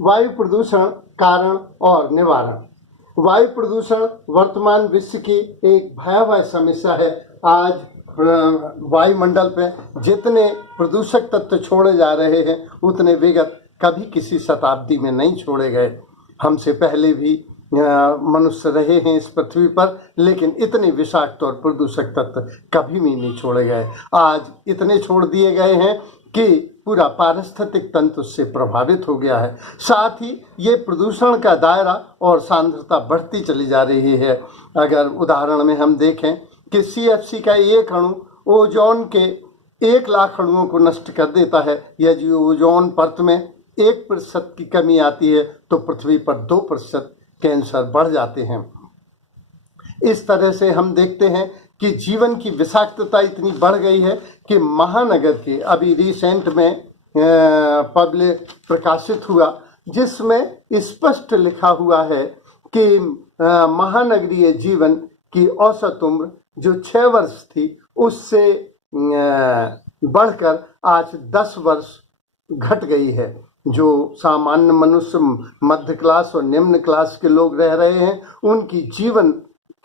वायु प्रदूषण कारण और निवारण। वायु प्रदूषण वर्तमान विश्व की एक भयावह समस्या है। आज वायुमंडल पे जितने प्रदूषक तत्व छोड़े जा रहे हैं उतने विगत कभी किसी शताब्दी में नहीं छोड़े गए। हमसे पहले भी मनुष्य रहे हैं इस पृथ्वी पर, लेकिन इतने विषाक्त और प्रदूषक तत्व कभी भी नहीं छोड़े गए। आज इतने छोड़ दिए गए हैं कि पूरा पारिस्थितिक तंत्र उससे प्रभावित हो गया है। साथ ही ये प्रदूषण का दायरा और सांद्रता बढ़ती चली जा रही है। अगर उदाहरण में हम देखें कि CFC का एक अणु ओजोन के 1 लाख अणुओं को नष्ट कर देता है। यदि ओजोन परत में 1% की कमी आती है तो पृथ्वी पर 2% कैंसर बढ़ जाते हैं। इस तरह से हम देखते हैं कि जीवन की विषाक्तता इतनी बढ़ गई है कि महानगर के अभी रिसेंट में पब्लिक प्रकाशित हुआ जिसमें स्पष्ट लिखा हुआ है कि महानगरीय जीवन की औसत उम्र जो 6 वर्ष थी उससे बढ़कर आज 10 वर्ष घट गई है। जो सामान्य मनुष्य मध्य क्लास और निम्न क्लास के लोग रह रहे हैं उनकी जीवन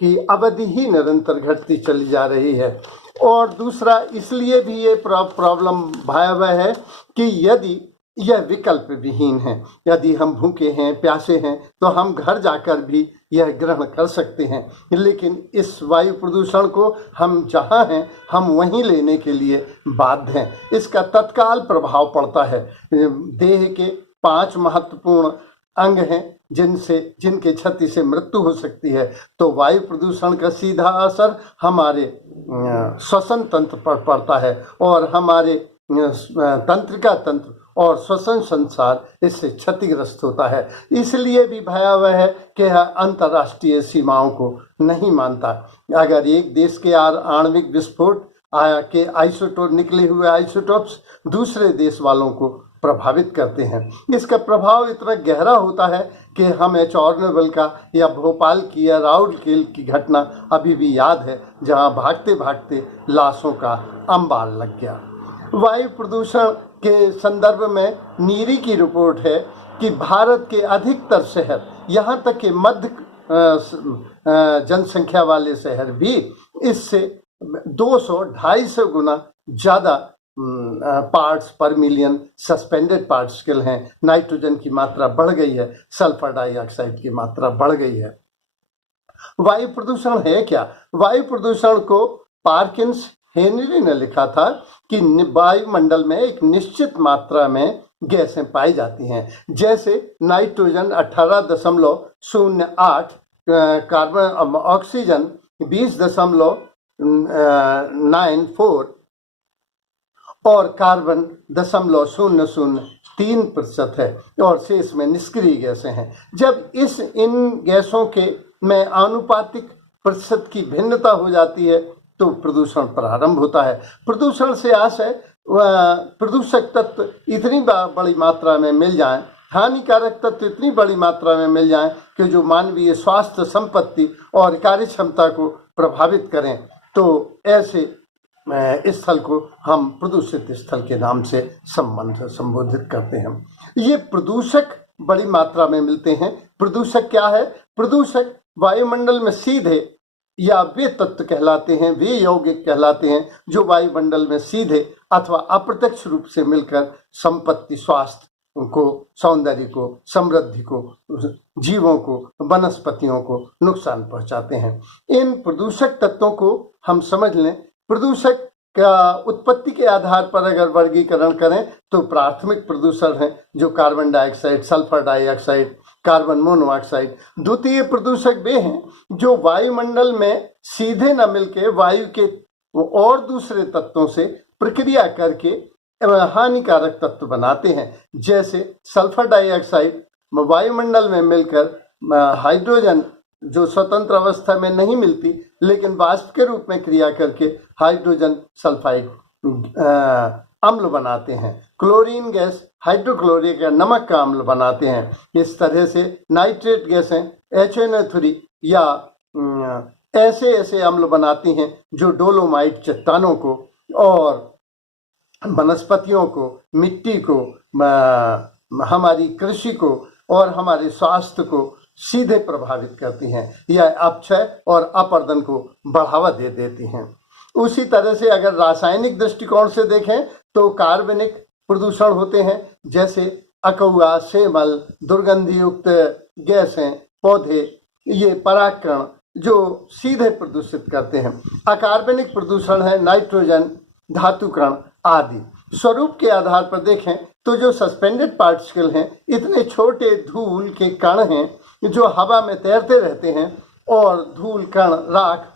की अवधि ही निरंतर घटती चली जा रही है। और दूसरा इसलिए भी ये प्रॉब्लम भयावह है कि यदि यह विकल्प विहीन है, यदि हम भूखे हैं प्यासे हैं तो हम घर जाकर भी यह ग्रहण कर सकते हैं, लेकिन इस वायु प्रदूषण को हम जहाँ हैं हम वहीं लेने के लिए बाध्य हैं। इसका तत्काल प्रभाव पड़ता है। देह के 5 महत्वपूर्ण अंग हैं जिनके क्षति से मृत्यु हो सकती है। तो वायु प्रदूषण का सीधा असर हमारे श्वसन तंत्र पर पड़ता है और हमारे तंत्रिका तंत्र और श्वसन संसार इससे क्षतिग्रस्त होता है। इसलिए भी भयावह है कि यह अंतर्राष्ट्रीय सीमाओं को नहीं मानता। अगर एक देश के आणविक विस्फोट के आइसोटोप निकले हुए आइसोटोप्स दूसरे देश वालों को प्रभावित करते हैं। इसका प्रभाव इतना गहरा होता है कि हमें चॉर्नोबिल का या भोपाल की या राउरकेला की घटना अभी भी याद है, जहां भागते भागते लाशों का अंबार लग गया। वायु प्रदूषण के संदर्भ में नीरी की रिपोर्ट है कि भारत के अधिकतर शहर, यहाँ तक कि मध्य जनसंख्या वाले शहर भी इससे 200-250 गुना ज़्यादा पार्ट्स पर मिलियन सस्पेंडेड पार्टिकल हैं। नाइट्रोजन की मात्रा बढ़ गई है, सल्फर डाइऑक्साइड की मात्रा बढ़ गई है। वायु प्रदूषण है क्या? वायु प्रदूषण को पार्किंस हेनरी ने लिखा था कि वायुमंडल में एक निश्चित मात्रा में गैसें पाई जाती हैं, जैसे नाइट्रोजन 18.08, कार्बन ऑक्सीजन 20.94 और कार्बन 0.003% है और शेष में निष्क्रिय गैसें हैं। जब इन गैसों के में आनुपातिक प्रतिशत की भिन्नता हो जाती है तो प्रदूषण प्रारंभ होता है। प्रदूषण से आशय प्रदूषक तत्व इतनी बड़ी मात्रा में मिल जाएं, हानिकारक तत्व इतनी बड़ी मात्रा में मिल जाएं कि जो मानवीय स्वास्थ्य, संपत्ति और कार्यक्षमता को प्रभावित करें, तो ऐसे स्थल को हम प्रदूषित स्थल के नाम से संबोधित करते हैं। ये प्रदूषक बड़ी मात्रा में मिलते हैं। प्रदूषक क्या है? प्रदूषक वायुमंडल में सीधे या वे तत्व कहलाते हैं, वे यौगिक कहलाते हैं जो वायुमंडल में सीधे अथवा अप्रत्यक्ष रूप से मिलकर संपत्ति, स्वास्थ्य को, सौंदर्य को, समृद्धि को, जीवों को, वनस्पतियों को नुकसान पहुंचाते हैं। इन प्रदूषक तत्वों को हम समझ लें। प्रदूषक का उत्पत्ति के आधार पर अगर वर्गीकरण करें तो प्राथमिक प्रदूषण है जो carbon dioxide, sulphur dioxide, carbon monoxide. द्वितीय प्रदूषक वे हैं जो वायुमंडल में सीधे न मिलके वायु के और दूसरे तत्वों से प्रक्रिया करके हानिकारक तत्व बनाते हैं, जैसे सल्फर डाइऑक्साइड वायुमंडल में मिलकर हाइड्रोजन जो स्वतंत्र अवस्था में नहीं मिलती लेकिन वाष्प के रूप में क्रिया करके हाइड्रोजन सल्फाइड अम्ल बनाते हैं। क्लोरीन गैस हाइड्रोक्लोरिक या नमक का अम्ल बनाते हैं। इस तरह से नाइट्रेट गैसें HNO3 या ऐसे अम्ल बनाती हैं जो डोलोमाइट चट्टानों को और वनस्पतियों को, मिट्टी को हमारी कृषि को और हमारे स्वास्थ्य को सीधे प्रभावित करती हैं। यह अपक्षय और अपरदन को बढ़ावा दे देती हैं। उसी तरह से अगर रासायनिक दृष्टिकोण से देखें तो कार्बनिक प्रदूषण होते हैं, जैसे अकौआ, सेमल, दुर्गंधि युक्त गैसें, पौधे, ये परागकण जो सीधे प्रदूषित करते हैं। अकार्बनिक प्रदूषण है नाइट्रोजन, धातु कण आदि। स्वरूप के आधार पर देखें तो जो सस्पेंडेड पार्टिकल हैं, इतने छोटे धूल के कण हैं जो हवा में तैरते रहते हैं, और धूल कण, राख,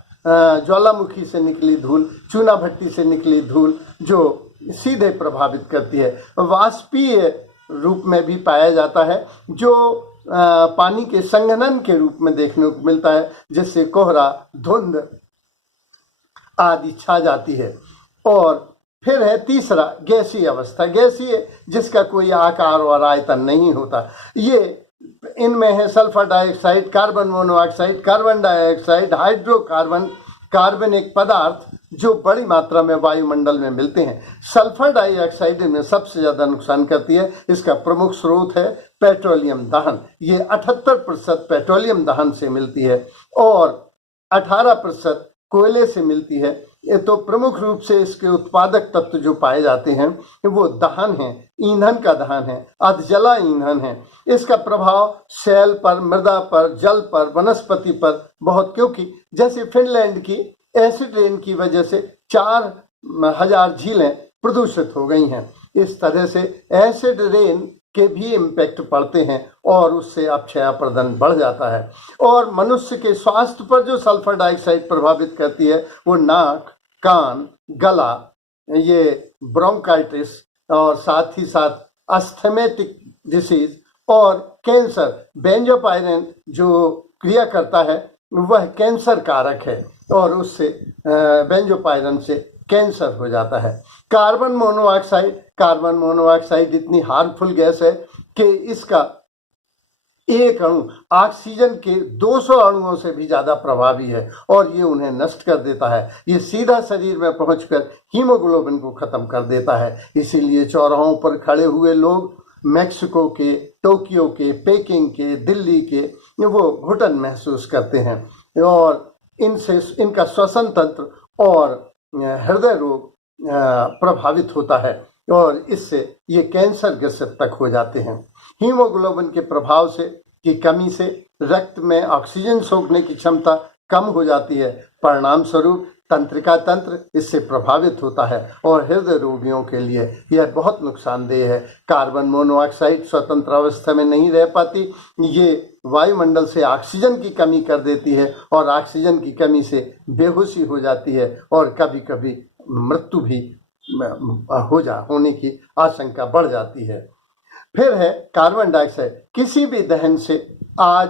ज्वालामुखी से निकली धूल, चूना भट्टी से निकली धूल जो सीधे प्रभावित करती है। वाष्पीय रूप में भी पाया जाता है, जो पानी के संघनन के रूप में देखने को मिलता है, जिससे कोहरा, धुंध आदि छा जाती है। और फिर है तीसरा गैसीय अवस्था। गैसीय जिसका कोई आकार और आयतन नहीं होता। ये इनमें है sulphur dioxide, carbon monoxide, carbon dioxide, hydrocarbon, कार्बनिक पदार्थ जो बड़ी मात्रा में वायुमंडल में मिलते हैं। सल्फर डाइऑक्साइड इनमें सबसे ज़्यादा नुकसान करती है। इसका प्रमुख स्रोत है पेट्रोलियम दहन। ये 78% पेट्रोलियम दहन से मिलती है और 18% कोयले से मिलती है। ये तो प्रमुख रूप से इसके उत्पादक तत्व जो पाए जाते हैं वो दहन है, ईंधन का दहन है, अधजला ईंधन है। इसका प्रभाव शैल पर, मृदा पर, जल पर, वनस्पति पर बहुत, क्योंकि जैसे फिनलैंड की एसिड रेन की वजह से 4000 झीलें प्रदूषित हो गई हैं। इस तरह से एसिड रेन के भी इम्पैक्ट पड़ते हैं और उससे अपक्षय, अपरदन बढ़ जाता है। और मनुष्य के स्वास्थ्य पर जो सल्फर डाइऑक्साइड प्रभावित करती है वो नाक, कान, गला, ये ब्रोंकाइटिस और साथ ही साथ अस्थमेटिक डिसीज और कैंसर। बेंजोपायरेन जो क्रिया करता है वह कैंसर कारक है और उससे बेंजोपायरेन से कैंसर हो जाता है। कार्बन मोनोऑक्साइड इतनी हार्मफुल गैस है कि इसका एक अणु ऑक्सीजन के 200 अणुओं से भी ज़्यादा प्रभावी है और ये उन्हें नष्ट कर देता है। ये सीधा शरीर में पहुंचकर हीमोग्लोबिन को ख़त्म कर देता है। इसीलिए चौराहों पर खड़े हुए लोग मैक्सिको के, टोक्यो के, पेकिंग के, दिल्ली के, वो घुटन महसूस करते हैं और इनसे इनका श्वसन तंत्र और हृदय रोग प्रभावित होता है और इससे ये कैंसर ग्रसित तक हो जाते हैं। हीमोग्लोबिन के प्रभाव से की कमी से रक्त में ऑक्सीजन सोखने की क्षमता कम हो जाती है। परिणाम स्वरूप तंत्रिका तंत्र इससे प्रभावित होता है और हृदय रोगियों के लिए यह बहुत नुकसानदेह है। कार्बन मोनोऑक्साइड स्वतंत्र अवस्था में नहीं रह पाती। ये वायुमंडल से ऑक्सीजन की कमी कर देती है और ऑक्सीजन की कमी से बेहोशी हो जाती है और कभी कभी मृत्यु भी होने की आशंका बढ़ जाती है। फिर है कार्बन डाइऑक्साइड। किसी भी दहन से आज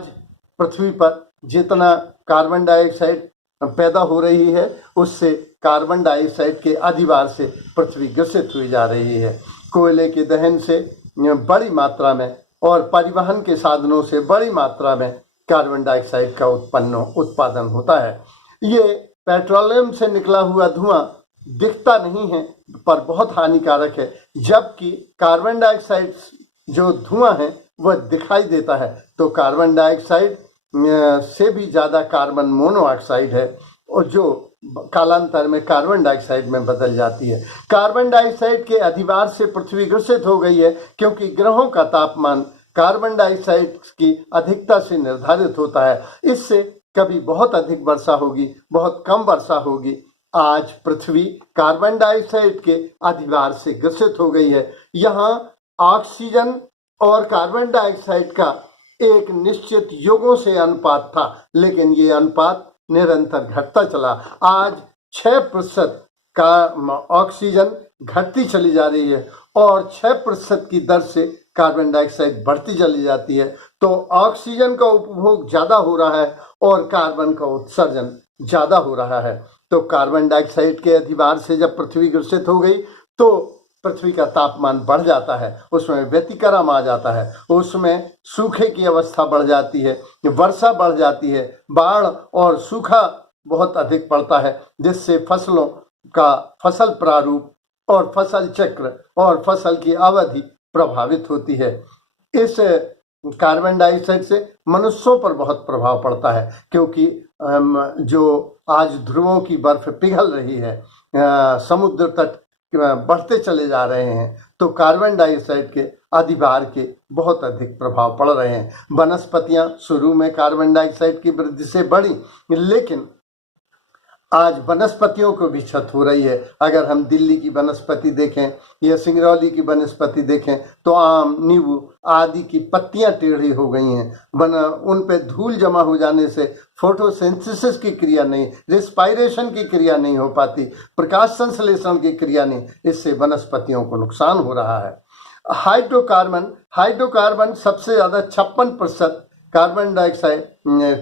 पृथ्वी पर जितना कार्बन डाइऑक्साइड पैदा हो रही है उससे कार्बन डाइऑक्साइड के अधिभार से पृथ्वी ग्रसित हुई जा रही है। कोयले के दहन से बड़ी मात्रा में और परिवहन के साधनों से बड़ी मात्रा में कार्बन डाइऑक्साइड का उत्पादन होता है। ये पेट्रोलियम से निकला हुआ धुआं दिखता नहीं है पर बहुत हानिकारक है, जबकि कार्बन डाइऑक्साइड जो धुआं है वह दिखाई देता है। तो कार्बन डाइऑक्साइड से भी ज़्यादा कार्बन मोनोऑक्साइड है और जो कालांतर में कार्बन डाइऑक्साइड में बदल जाती है। कार्बन डाइऑक्साइड के अधिभार से पृथ्वी ग्रसित हो गई है क्योंकि ग्रहों का तापमान कार्बन डाइऑक्साइड की अधिकता से निर्धारित होता है। इससे कभी बहुत अधिक वर्षा होगी, बहुत कम वर्षा होगी। आज पृथ्वी कार्बन डाइऑक्साइड के अधिभार से ग्रसित हो गई है। यहाँ ऑक्सीजन और कार्बन डाइऑक्साइड का एक निश्चित युगों से अनुपात था, लेकिन ये अनुपात निरंतर घटता चला। आज 6% का ऑक्सीजन घटती चली जा रही है और 6% की दर से कार्बन डाइऑक्साइड बढ़ती चली जाती है। तो ऑक्सीजन का उपभोग ज़्यादा हो रहा है और कार्बन का उत्सर्जन ज़्यादा हो रहा है। तो कार्बन डाइऑक्साइड के अधिभार से जब पृथ्वी ग्रसित हो गई तो पृथ्वी का तापमान बढ़ जाता है, उसमें व्यतिक्रम आ जाता है, उसमें सूखे की अवस्था बढ़ जाती है, वर्षा बढ़ जाती है, बाढ़ और सूखा बहुत अधिक पड़ता है, जिससे फसलों का फसल प्रारूप और फसल चक्र और फसल की अवधि प्रभावित होती है। इस कार्बन डाइऑक्साइड से मनुष्यों पर बहुत प्रभाव पड़ता है, क्योंकि जो आज ध्रुवों की बर्फ पिघल रही है, समुद्र तट बढ़ते चले जा रहे हैं, तो कार्बन डाइऑक्साइड के अधिभार के बहुत अधिक प्रभाव पड़ रहे हैं। वनस्पतियां शुरू में कार्बन डाइऑक्साइड की वृद्धि से बढ़ी, लेकिन आज वनस्पतियों को भी क्षत हो रही है। अगर हम दिल्ली की वनस्पति देखें या सिंगरौली की वनस्पति देखें तो आम, नींबू आदि की पत्तियां टेढ़ी हो गई हैं। उन पे धूल जमा हो जाने से फोटोसिंथेसिस की क्रिया नहीं, रिस्पायरेशन की क्रिया नहीं हो पाती, प्रकाश संश्लेषण की क्रिया नहीं, इससे वनस्पतियों को नुकसान हो रहा है। हाइड्रोकार्बन सबसे ज़्यादा 56% कार्बन डाइऑक्साइड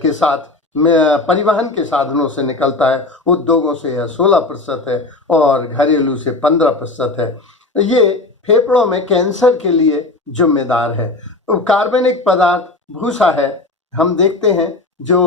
के साथ परिवहन के साधनों से निकलता है। उद्योगों से यह 16% है और घरेलू से 15% है। ये फेफड़ों में कैंसर के लिए जिम्मेदार है। कार्बनिक पदार्थ भूसा है। हम देखते हैं जो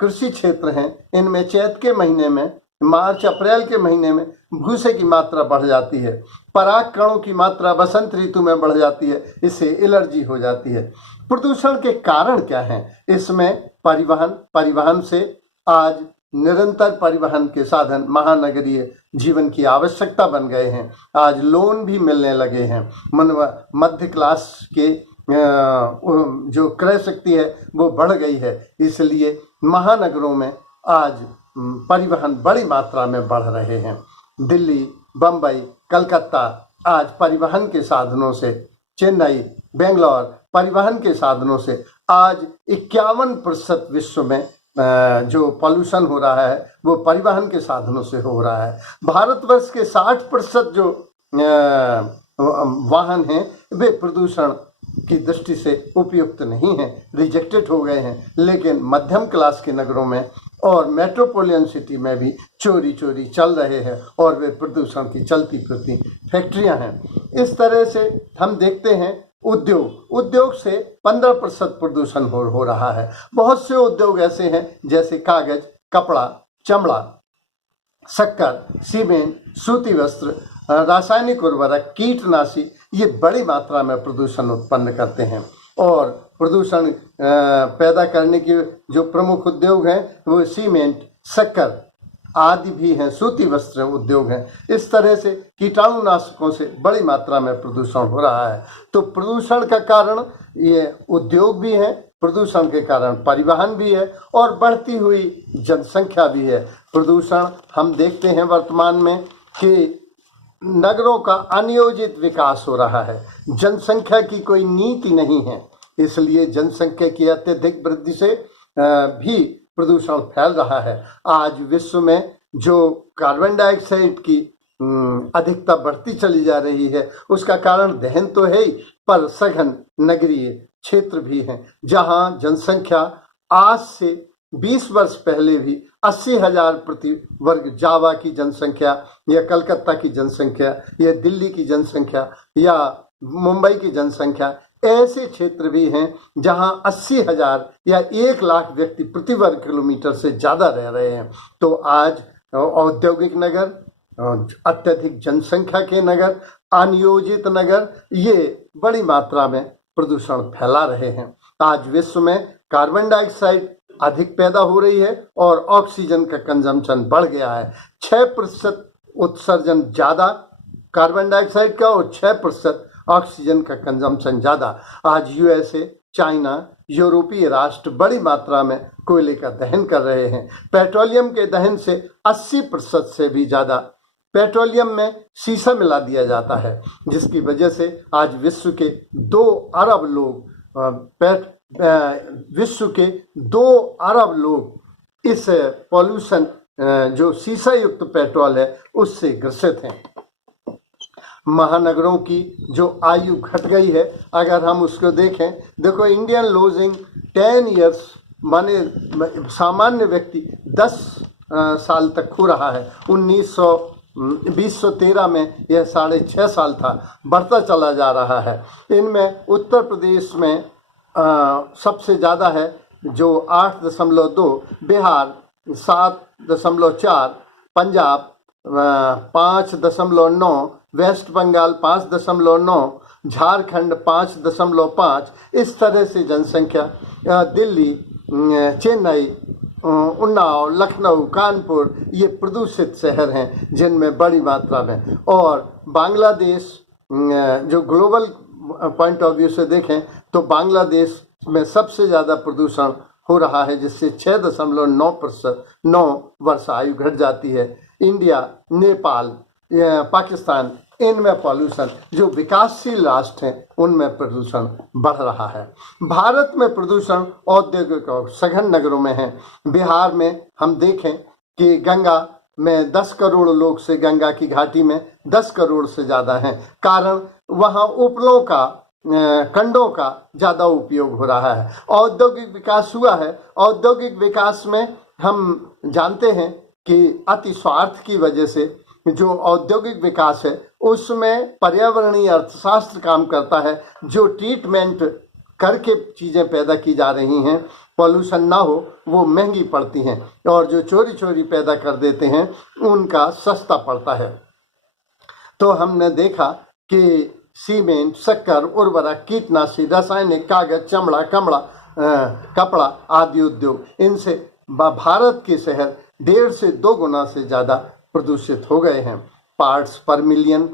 कृषि क्षेत्र हैं, इनमें चैत के महीने में, मार्च अप्रैल के महीने में भूसे की मात्रा बढ़ जाती है। पराग कणों की मात्रा बसंत ऋतु में बढ़ जाती है, इससे एलर्जी हो जाती है। प्रदूषण के कारण क्या हैं? इसमें परिवहन से आज निरंतर परिवहन के साधन महानगरीय जीवन की आवश्यकता बन गए हैं। आज लोन भी मिलने लगे हैं। मध्य क्लास के जो क्रय शक्ति है वो बढ़ गई है, इसलिए महानगरों में आज परिवहन बड़ी मात्रा में बढ़ रहे हैं। दिल्ली, बम्बई, कलकत्ता आज परिवहन के साधनों से, चेन्नई, बेंगलोर परिवहन के साधनों से आज 51% विश्व में जो पॉल्यूशन हो रहा है वो परिवहन के साधनों से हो रहा है। भारतवर्ष के 60% जो वाहन हैं वे प्रदूषण की दृष्टि से उपयुक्त नहीं हैं, रिजेक्टेड हो गए हैं। लेकिन मध्यम क्लास के नगरों में और मेट्रोपोलियन सिटी में भी चोरी चल रहे हैं और वे प्रदूषण की चलती फिरती फैक्ट्रियां हैं। इस तरह से हम देखते हैं उद्योग से 15% प्रदूषण हो रहा है। बहुत से उद्योग ऐसे हैं जैसे कागज, कपड़ा, चमड़ा, शक्कर, सीमेंट, सूती वस्त्र, रासायनिक उर्वरक, कीटनाशी, ये बड़ी मात्रा में प्रदूषण उत्पन्न करते हैं। और प्रदूषण पैदा करने के जो प्रमुख उद्योग हैं वो सीमेंट, शक्कर आदि भी हैं, सूती वस्त्र उद्योग हैं। इस तरह से कीटाणुनाशकों से बड़ी मात्रा में प्रदूषण हो रहा है। तो प्रदूषण का कारण ये उद्योग भी है, प्रदूषण के कारण परिवहन भी है और बढ़ती हुई जनसंख्या भी है। प्रदूषण हम देखते हैं वर्तमान में कि नगरों का अनियोजित विकास हो रहा है, जनसंख्या की कोई नीति नहीं है, इसलिए जनसंख्या की अत्यधिक वृद्धि से भी प्रदूषण फैल रहा है। आज विश्व में जो कार्बन डाइऑक्साइड की अधिकता बढ़ती चली जा रही है उसका कारण दहन तो है ही, पर सघन नगरीय क्षेत्र भी हैं, जहां जनसंख्या आज से 20 वर्ष पहले भी 80,000 प्रति वर्ग जावा की जनसंख्या या कलकत्ता की जनसंख्या या दिल्ली की जनसंख्या या मुंबई की जनसंख्या, ऐसे क्षेत्र भी हैं जहां 80,000 या 1 लाख व्यक्ति प्रति वर्ग किलोमीटर से ज़्यादा रह रहे हैं। तो आज औद्योगिक नगर, अत्यधिक जनसंख्या के नगर, अनियोजित नगर, ये बड़ी मात्रा में प्रदूषण फैला रहे हैं। आज विश्व में कार्बन डाइऑक्साइड अधिक पैदा हो रही है और ऑक्सीजन का कंजम्पशन बढ़ गया है। 6% उत्सर्जन ज़्यादा कार्बन डाइऑक्साइड का और 6% ऑक्सीजन का कंजम्पशन ज़्यादा। आज यूएसए, चाइना, यूरोपीय राष्ट्र बड़ी मात्रा में कोयले का दहन कर रहे हैं। पेट्रोलियम के दहन से 80% से भी ज़्यादा पेट्रोलियम में शीशा मिला दिया जाता है, जिसकी वजह से आज विश्व के 2 अरब लोग इस पॉल्यूशन जो शीशा युक्त पेट्रोल है उससे ग्रसित हैं। महानगरों की जो आयु घट गई है, अगर हम उसको देखें, देखो इंडियन लूजिंग 10 इयर्स, माने सामान्य व्यक्ति 10 साल तक खो रहा है। 2013 में यह 6.5 साल था, बढ़ता चला जा रहा है। इनमें उत्तर प्रदेश में सबसे ज़्यादा है जो 8.2, बिहार 7.4, पंजाब 5.9, वेस्ट बंगाल 5.9, झारखंड 5.5, इस तरह से जनसंख्या दिल्ली, चेन्नई, उन्नाव, लखनऊ, कानपुर ये प्रदूषित शहर हैं जिनमें बड़ी मात्रा में। और बांग्लादेश, जो ग्लोबल पॉइंट ऑफ व्यू से देखें तो बांग्लादेश में सबसे ज़्यादा प्रदूषण हो रहा है, जिससे 6.9 वर्ष आयु घट जाती है। इंडिया, नेपाल, पाकिस्तान, इनमें पॉल्यूशन, जो विकासशील राष्ट्र हैं उनमें प्रदूषण बढ़ रहा है। भारत में प्रदूषण औद्योगिक और सघन नगरों में है। बिहार में हम देखें कि गंगा में 10 करोड़ लोग से गंगा की घाटी में 10 करोड़ से ज़्यादा हैं। कारण वहाँ उपलों का, कंडों का ज़्यादा उपयोग हो रहा है। औद्योगिक विकास हुआ है। औद्योगिक विकास में हम जानते हैं कि अति स्वार्थ की वजह से जो औद्योगिक विकास है उसमें पर्यावरणीय अर्थशास्त्र काम करता है। जो ट्रीटमेंट करके चीज़ें पैदा की जा रही हैं, पॉल्यूशन ना हो, वो महंगी पड़ती हैं, और जो चोरी चोरी पैदा कर देते हैं उनका सस्ता पड़ता है। तो हमने देखा कि सीमेंट, शक्कर, उर्वरक, कीटनाशी, रासायनिक, कागज, चमड़ा, कपड़ा आदि उद्योग, इनसे भारत के शहर 1.5 से 2 गुना से ज़्यादा प्रदूषित हो गए हैं। पार्ट्स पर मिलियन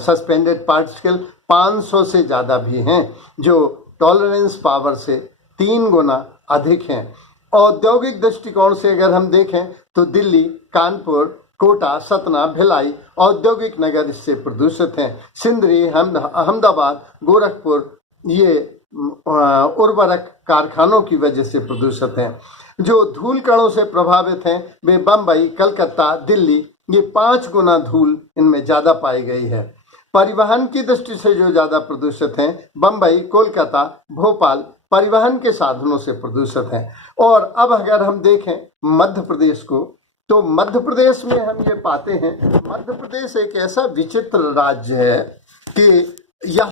सस्पेंडेड पार्टिकल 500 से ज़्यादा भी हैं, जो टॉलरेंस पावर से 3 गुना अधिक हैं। औद्योगिक दृष्टिकोण से अगर हम देखें तो दिल्ली, कानपुर, कोटा, सतना, भिलाई औद्योगिक नगर इससे प्रदूषित हैं। सिंदरी, अहमदाबाद, गोरखपुर ये उर्वरक कारखानों की वजह से प्रदूषित हैं। जो धूल कणों से प्रभावित हैं वे बम्बई, कलकत्ता, दिल्ली, ये 5 गुना धूल इनमें ज़्यादा पाई गई है। परिवहन की दृष्टि से जो ज़्यादा प्रदूषित हैं बम्बई, कोलकाता, भोपाल परिवहन के साधनों से प्रदूषित हैं। और अब अगर हम देखें मध्य प्रदेश को, तो मध्य प्रदेश में हम ये पाते हैं, मध्य प्रदेश एक ऐसा विचित्र राज्य है कि यह